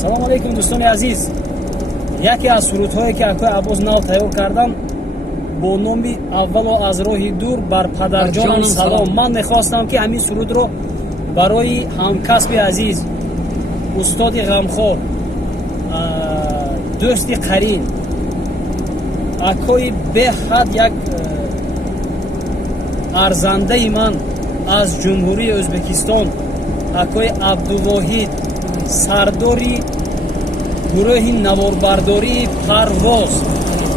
салом алейкум дӯстони азиз. Яке аз сурудҳое ки Акои Аббос нав тайёр кардам бо номи аввало аз роҳи дур бар падарҷонам салом. Ман мехостам ки ҳамин сурудро барои ҳамкасби азиз, устоди ғамхор, дӯсти қарин, Акои беҳад як арзандаи ман аз ҷумҳурии Ӯзбекистон, Акои Абдувоҳид, сардори гурӯҳи наворбардории Парвоз,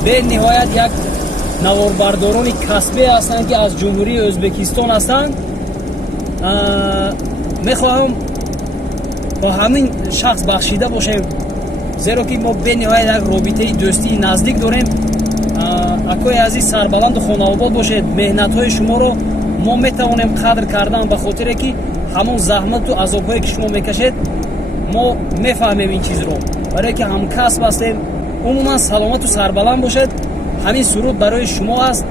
бениҳоят як наворбардорони касбе ҳастанд ки аз ҷумҳурии Ӯзбекистон ҳастанд. мехоҳам ба ҳамин шахс бахшида бошем, зеро ки мо бениҳоят як робитаи дӯстии наздик дорем. Акои азиз, сарбаланду хонаобод бошед. меҳнатҳои шуморо мо метавонем қадр кардан, ба хотире ки ҳамон заҳмату азобҳое ки шумо мекашед мо мефаҳмем ин чизро, барое ки ҳамкасб ҳастем. умуман саломату сарбаланд бошед. ҳамин суруд барои шумо аст.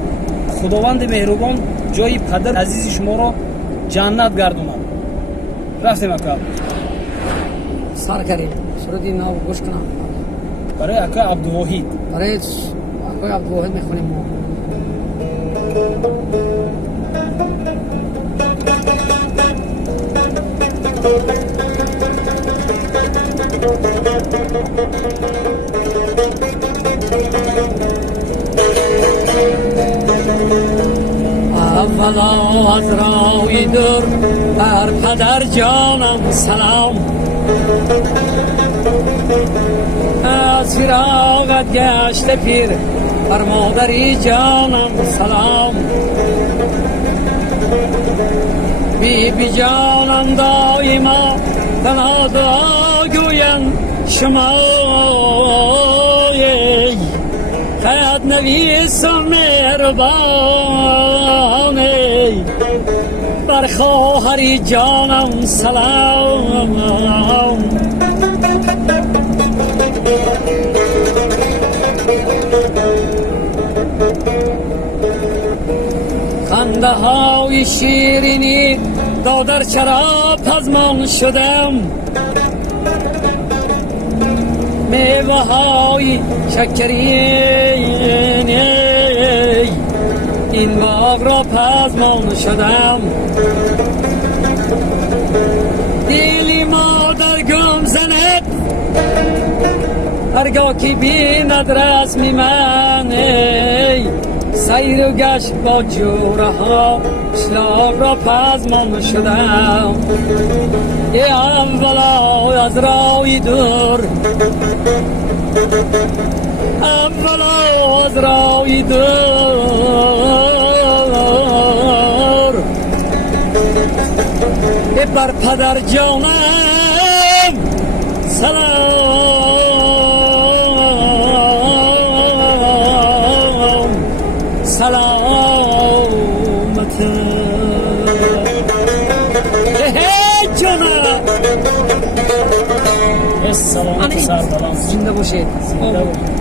худованди меҳрубон ҷои падар азизи шуморо ҷаннат гардонад. рафтем ака. сар кардем. суруди нав гӯш кунам. барои Акои Абдувоҳид. барои Акои Абдувоҳид мехонем мо. اولا از روی دور بر پدر جانم سلام، از فراقت گشته پیر بر مادری جانم سلام. بی بی جانم دایما تنها دعا گویند شما، خط نویسم مهربانی بر خواهری جانم سلام. خنده های شیرینی دادر چرا پزمان شدم، میوه های شکرین این باغ را پزمان شدم. دلی مادر گم زند هرگاه که بیند رسم من، سیر و گشت با جوره ها شلاق را پزمان شدم. اولا از رای دور، اولا از رای دور بر پدر جانم سلام. سلامت جانم. سلامت سربلند زنده باشید،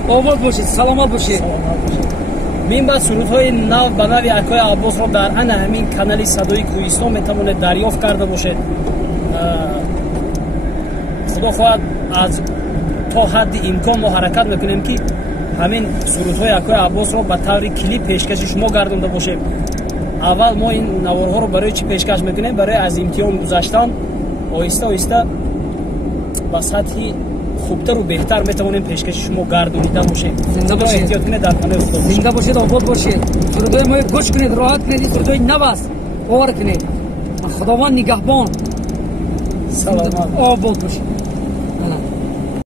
آباد باشید، سلامت باشید. мин ба сурудҳои нав ба нави Акои Аббосро дар ана ҳамин канали Садои Кӯҳистон метавонед дарёфт карда бошед. худо хоҳад аз то ҳадди имкон мо ҳаракат мекунем ки ҳамин сурудҳои Акои Аббосро ба таври клип пешкаши шумо гардонда бошем. аввал мо ин наворҳоро барои чӣ пешкаш мекунем? барои аз имтиҳон гузаштан оҳиста оҳиста ба сатҳи хубтару беҳтар метавонем пешкаши шумо гардонида бошем. зинда бошед. эҳтиёт кунед, дар паноҳи Худо бошед. зинда бошед, обод бошед. сурудҳои мо гӯш кунед, роҳат кунед. сурудҳои нав аст, бовар кунед. худованд нигаҳбон. саломат обод бошед.